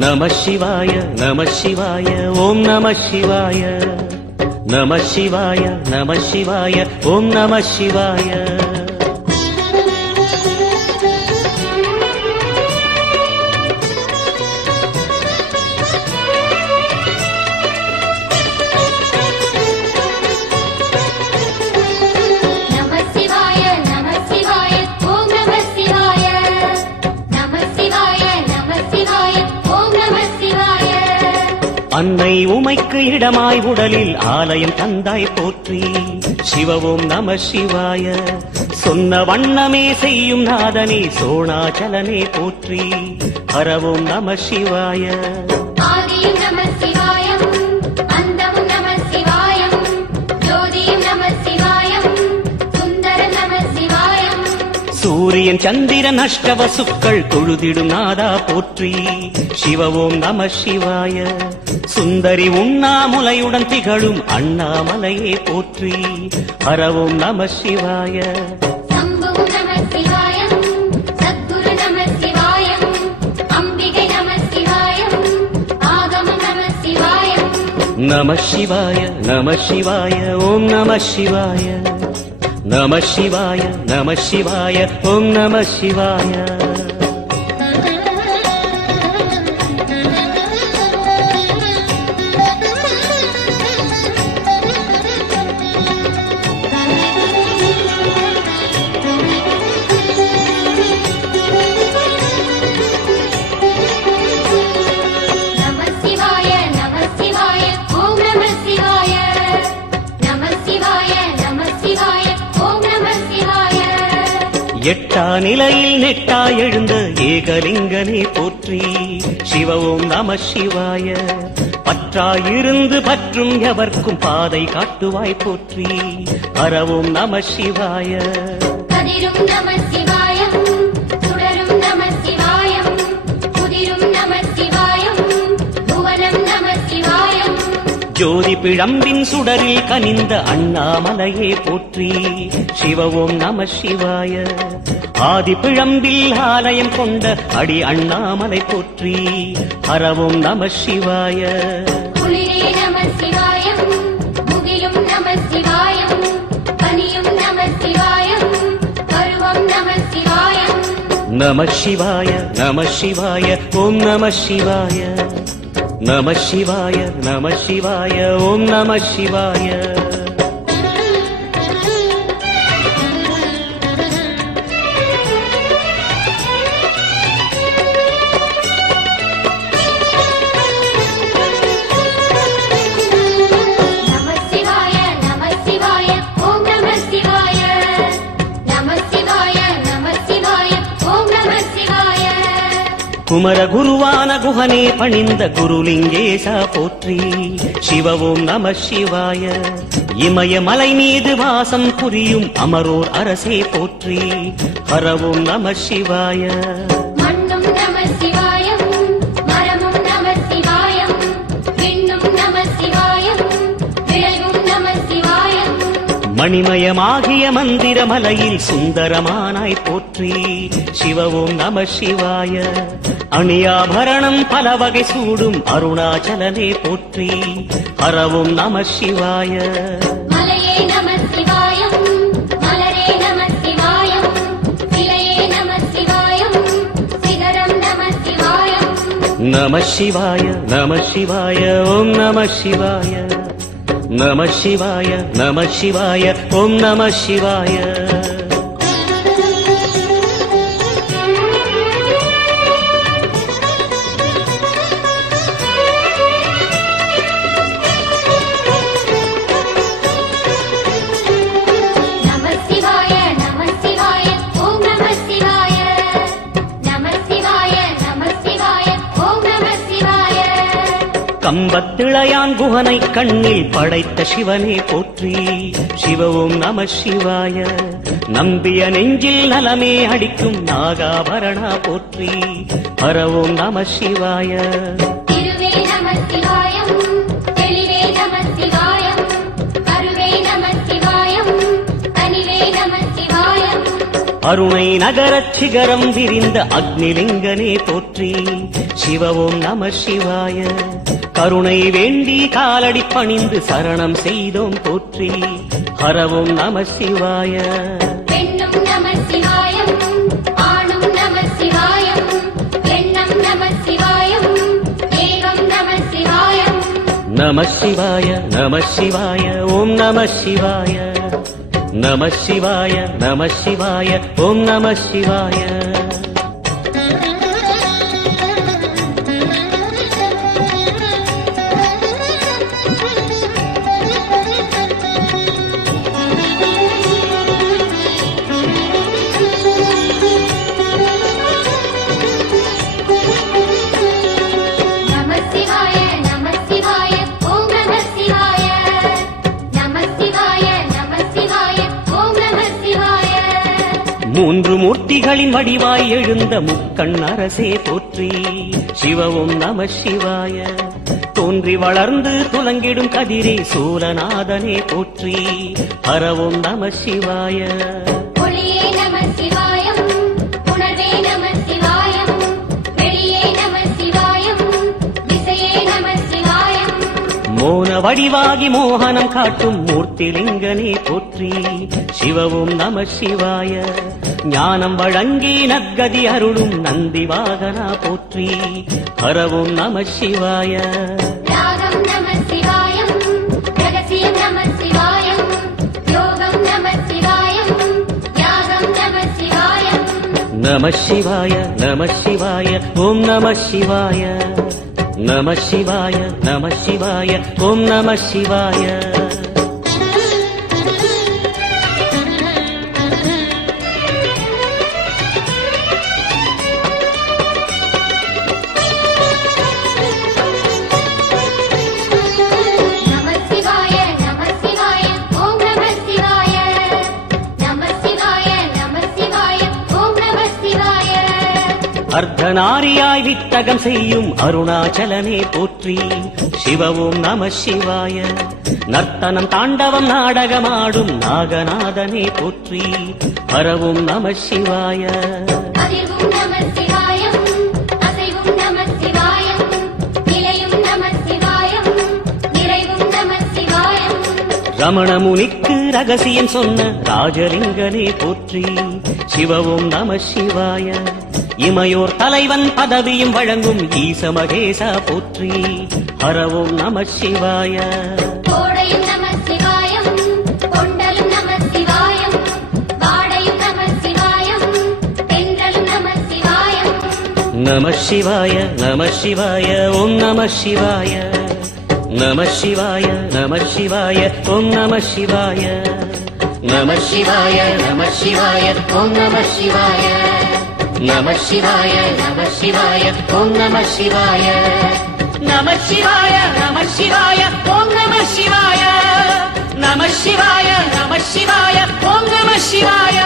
Namah Shivaya, Namah Shivaya, Om Namah Shivaya. Namah Shivaya, Namah Shivaya, Om Namah Shivaya. அன்னை உமைக்கு இடமாய் உடலில் ஆலயம் தந்தாய் போற்றி. சிவவும் நம சிவாய. சொன்ன வண்ணமே செய்யும் நாதனே சோணாச்சலனே போற்றி. ஹரவும் நம சிவாய. ஆதியும் நம சிவாயம், அந்தமும் நம சிவாயம், ஜோதியும் நம சிவாயம், சுந்தர நம சிவாயம். சூரியன் சந்திரன் அஷ்டவசுக்கள் தொழுதிடும் நாதா போற்றி. சிவவும் நம சிவாய. சுந்தரி உண்ணாமுலையுடன் திகழும் அண்ணாமலையே போற்றி. ஹரவும் நம சிவாய. சம்பு நம சிவாயம், சத்குரு நம சிவாயம், அம்பிகை நம சிவாயம், ஆகமம் நம சிவாயம். நம சிவாய, நம சிவாய, ஓம் நம சிவாய. நம சிவாய, நம சிவாய, ஓம் நம சிவாய. எட்டா நிலையில் நெட்டா எழுந்த ஏகலிங்கனே போற்றி. சிவவும் நம சிவாய. பற்றாயிருந்து பற்றும் எவர்க்கும் பாதை காட்டுவாய் போற்றி. ஹரவும் நம சிவாய. கதிரும் நம சிவாயம், சுடரும் நம சிவாயம், புதிரும் நம சிவாயம், புவனம் நம சிவாயம். ஜோதி பிழம்பின் சுடரில் கனிந்த அண்ணாமலையே போற்றி. சிவவும் நம சிவாய. ஆதி பிழம்பில் ஆலயம் கொண்ட அடி அண்ணாமலை போற்றி. ஹரவும் நம சிவாய. குளிரே நம சிவாயம், முகிலும் நம சிவாயம், பனியும் நம சிவாயம், பருவம் நம சிவாயம். நம சிவாய, நம சிவாய, ஓம் நம சிவாய. நம சிவாய, நம சிவாய, ஓம் நம சிவாய. குமர குருவான குஹனே பணிந்த குருலிங்கேசா போற்றி. சிவவும் நம சிவாய. இமயமலை மீது வாசம் புரியும் அமரோர் அரசே போற்றி. ஹரவும் நம சிவாய. மண்ணும் நம சிவாயம், மரமும் நம சிவாயம், விண்ணும் நம சிவாயம், விளைவும் நம சிவாயம். மணிமயமாகிய மந்திரமலையில் சுந்தரமானாய் போற்றி. சிவவும் நம சிவாய. அணியாபரணம் பல வகை சூடும் அருணாச்சலனே போற்றி. ஹரவும் நம சிவாய. மலையே நம சிவாயம், மலரே நம சிவாயம், சிலையே நம சிவாயம், சிகரம் நம சிவாயம். நம சிவாய, நம சிவாய, ஓம் நம சிவாய. நம சிவாய, நம சிவாய, ஓம் நம சிவாய. கம்பத்திளையான் குஹனை கண்ணில் படைத்த சிவனே போற்றி. சிவவும் நம சிவாய. நம்பிய நெஞ்சில் நலமே அடிக்கும் நாகாபரணா போற்றி. ஹரவும் நம சிவாய. திருவே நம சிவாயம், தெளிவே நம சிவாயம், கருவே நம சிவாயம், கனிவே நம சிவாயம். அருணை நகரச் சிகரம் விரிந்த அக்னிலிங்கனே போற்றி. சிவ ஓம் நம சிவாய. கருணை வேண்டி காலடி பணிந்து சரணம் செய்தோம் போற்றி. ஹர ஓம் நம சிவாய. பெண்ணும் நம சிவாயம், ஆணும் நம சிவாயம், எண்ணம் நம சிவாயம், ஏகம் நம சிவாயம். நம சிவாய நம சிவாய ஓம் நம சிவாய. நம சிவாய நம சிவாய ஓம் நம சிவாய. மூன்று மூர்த்திகளின் வடிவாய் எழுந்த முக்கண் அரசே போற்றி. சிவ ஓம் நம சிவாய. தோன்றி வளர்ந்து துலங்கிடும் கதிரே சூலநாதனே போற்றி. ஹர ஓம் நம சிவாய. ஒளியே நம சிவாயம், உணர்வே நம சிவாயம், வெளியே நம சிவாயம், திசையே நம சிவாயம். மோன வடிவாகி மோகனம் காட்டும் மூர்த்திலிங்கனே போற்றி. சிவ ஓம் நம சிவாய. ஞானம் வழங்கி நற்கதி அருளும் நந்தி வாகனா போற்றி. ஹர ஓம் நம சிவாய. ராகம் நம சிவாயம், ரகசியம் நம சிவாயம், யோகம் நம சிவாயம், யாகம் நம சிவாயம். நம சிவாய நம சிவாய ஓம் நம சிவாய. நம சிவாய நம சிவாய ஓம் நம சிவாய. அர்த்தநாரியாய் வித்தகம் செய்யும் அருணாச்சலனே போற்றி. சிவ ஓம் நம சிவாய. நர்த்தனம் தாண்டவம் நாடகமாடும் நாகநாதனே போற்றி. ஹர ஓம் நம சிவாய. அதிர்வும் நம சிவாயம், அசைவும் நம சிவாயம், நிலையும் நம சிவாயம், நிறைவும் நம சிவாயம். ரமண முனிக்கு ரகசியம் சொன்ன ராஜலிங்கனே போற்றி. சிவ ஓம் நம சிவாய. இமையோர் தலைவன் பதவியும் வழங்கும் ஈச மகேசா போற்றி. ஹர ஓம் நம சிவாய. கோடையும் நம சிவாயம், கொண்டலும் நம சிவாயம், வாடையும் நம சிவாயம், தென்றலும் நம சிவாயம். நம சிவாய நம சிவாய ஓம் நம சிவாய. நம சிவாய நம சிவாய ஓம் நம சிவாய. நம சிவாய நம சிவாய ஓம் நம சிவாய. நம சிவாய நம சிவாய ஓம் நம சிவாய. நம சிவாய நம சிவாய ஓம் நம சிவாய. நம சிவாய நம சிவாய ஓம் நம சிவாய.